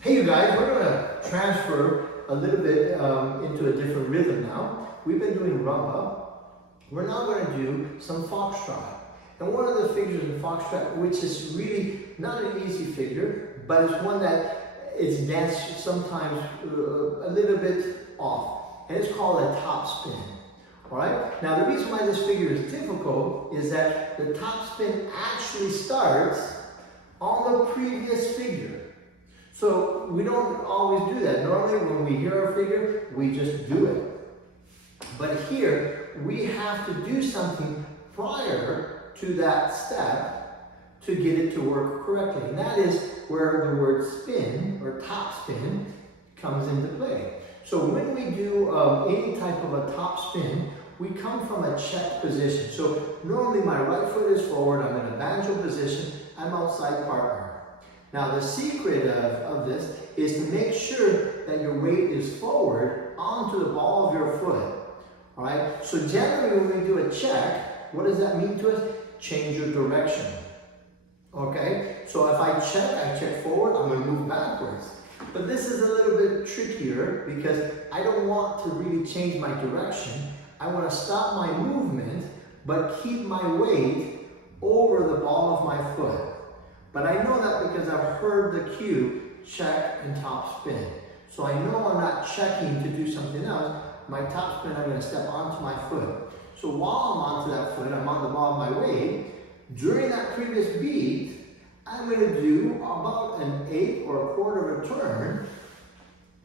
Hey you guys, we're going to transfer a little bit into a different rhythm now. We've been doing rumba. We're now going to do some foxtrot. And one of the figures in foxtrot, which is really not an easy figure, but it's one that is danced sometimes a little bit off. And it's called a top spin. Alright? Now the reason why this figure is difficult is that the top spin actually starts on the previous figure. So we don't always do that. Normally when we hear a figure, we just do it. But here, we have to do something prior to that step to get it to work correctly. And that is where the word spin, or top spin, comes into play. So when we do any type of a top spin, we come from a check position. So normally my right foot is forward, I'm in a banjo position, I'm outside partner. Now the secret of this is to make sure that your weight is forward onto the ball of your foot. Alright? So generally when we do a check, what does that mean to us? Change your direction. Okay? So if I check forward, I'm going to move backwards. But this is a little bit trickier because I don't want to really change my direction. I want to stop my movement, but keep my weight over the ball of my foot. But I know that because I've heard the cue, check and top spin. So I know I'm not checking to do something else. My top spin, I'm going to step onto my foot. So while I'm onto that foot, I'm on the ball of my weight. During that previous beat, I'm going to do about an eighth or a quarter of a turn,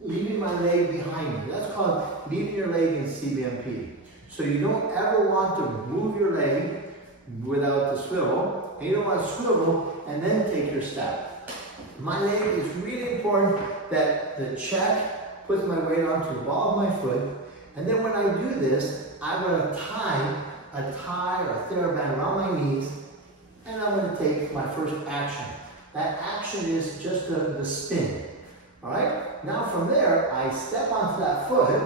leaving my leg behind me. That's called leaving your leg in CBMP. So you don't ever want to move your leg without the swivel, and you don't want to swivel and then take your step. My leg is really important that the check puts my weight onto the ball of my foot, and then when I do this, I'm going to tie a tie or a TheraBand around my knees, and I'm going to take my first action. That action is just the spin. Alright? Now from there, I step onto that foot,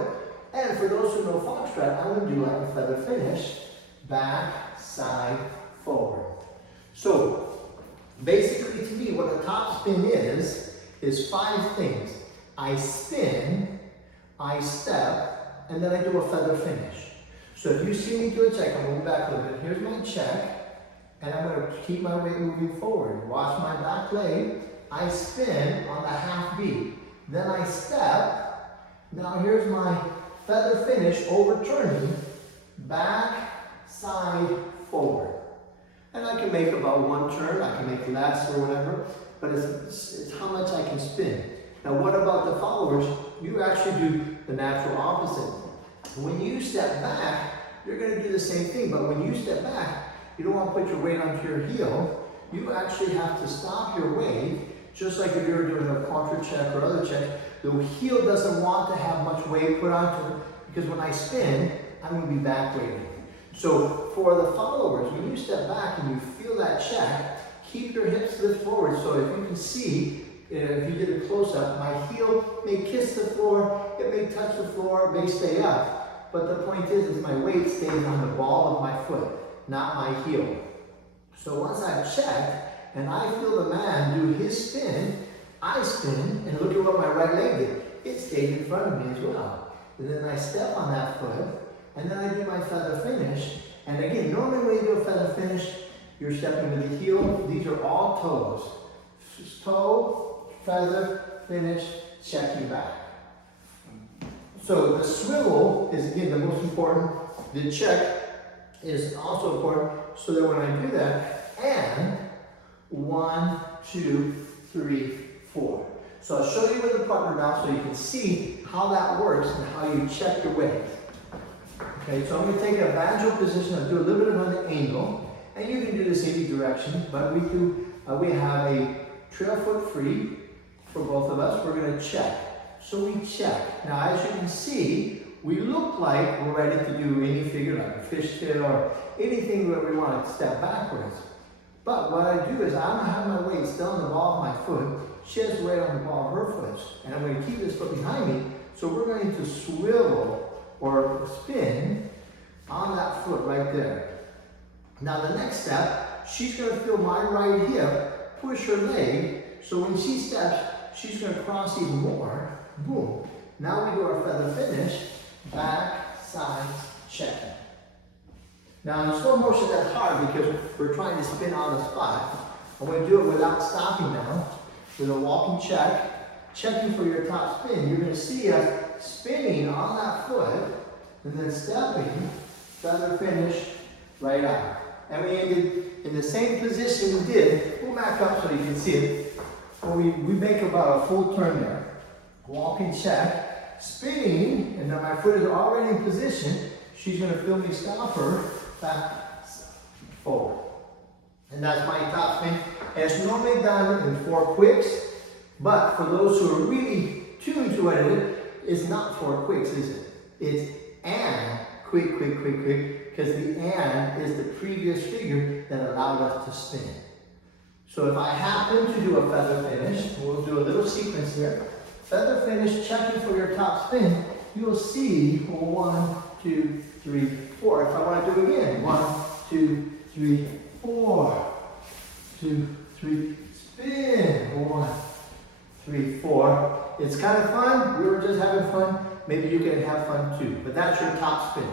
and for those who know foxtrot, I'm going to do like a feather finish, back, side, forward. So, basically to me, what a top spin is 5 things. I spin, I step, and then I do a feather finish. So if you see me do a check, I'm moving back a little bit. Here's my check, and I'm going to keep my weight moving forward. Watch my back leg. I spin on the half beat. Then I step. Now here's my feather finish, overturning, back, side, forward. And I can make about 1 turn, I can make less or whatever, but it's how much I can spin. Now what about the followers? You actually do the natural opposite. When you step back, you're going to do the same thing, but when you step back, you don't want to put your weight onto your heel. You actually have to stop your weight, just like if you're doing a contra check or other check. The heel doesn't want to have much weight put onto it, because when I spin, I'm going to be back weighted. So for the followers, when you step back and you feel that check, keep your hips lift forward. So if you can see, if you did a close-up, my heel may kiss the floor, it may touch the floor, it may stay up. But the point is my weight stays on the ball of my foot, not my heel. So once I've checked and I feel the man do his spin, I spin, and look at what my right leg did. It stayed in front of me as well. And then I step on that foot, and then I do my feather finish. And again, normally when you do a feather finish, you're stepping with the heel. These are all toes. Toe, feather, finish, checking back. So the swivel is, again, the most important. The check is also important, so that when I do that, and 1, 2, 3, 4. So I'll show you with the partner now so you can see how that works and how you check your weight. Okay, so I'm going to take a banjo position. I'll do a little bit of an angle, and you can do this any direction, but we have a trail foot free for both of us. We're going to check. So we check. Now as you can see, we look like we're ready to do any figure, like a fishtail or anything that we want to step backwards. But what I do is I'm going to have my weight still on the ball of my foot. She has weight on the ball of her foot. And I'm going to keep this foot behind me. So we're going to swivel or spin on that foot right there. Now the next step, she's going to feel my right hip push her leg, so when she steps, she's going to cross even more. Boom. Now we do our feather finish, back, sides, checking. Now in slow motion that's hard because we're trying to spin on the spot. I'm going to do it without stopping now, with a walking check, checking for your top spin. You're going to see us spinning on that foot, and then stepping, feather finish, right out. And we ended in the same position we did. We'll back up so you can see it. Well, we make about a full turn there. Walking check, spinning, and now my foot is already in position. She's going to feel me stop her, back, forward. And that's my top spin. And it's normally done in 4 quicks, but for those who are really tuned to what it is, it's not 4 quicks, is it? It's and, quick, quick, quick, quick, because the and is the previous figure that allowed us to spin. So if I happen to do a feather finish, we'll do a little sequence here. Feather finish, checking for your top spin, you'll see 1, 2, 3, 4. If I want to do it again, 1, 2, 3, 4. 2, 3, spin. 1, 3, 4. It's kind of fun. We were just having fun. Maybe you can have fun too. But that's your top spin.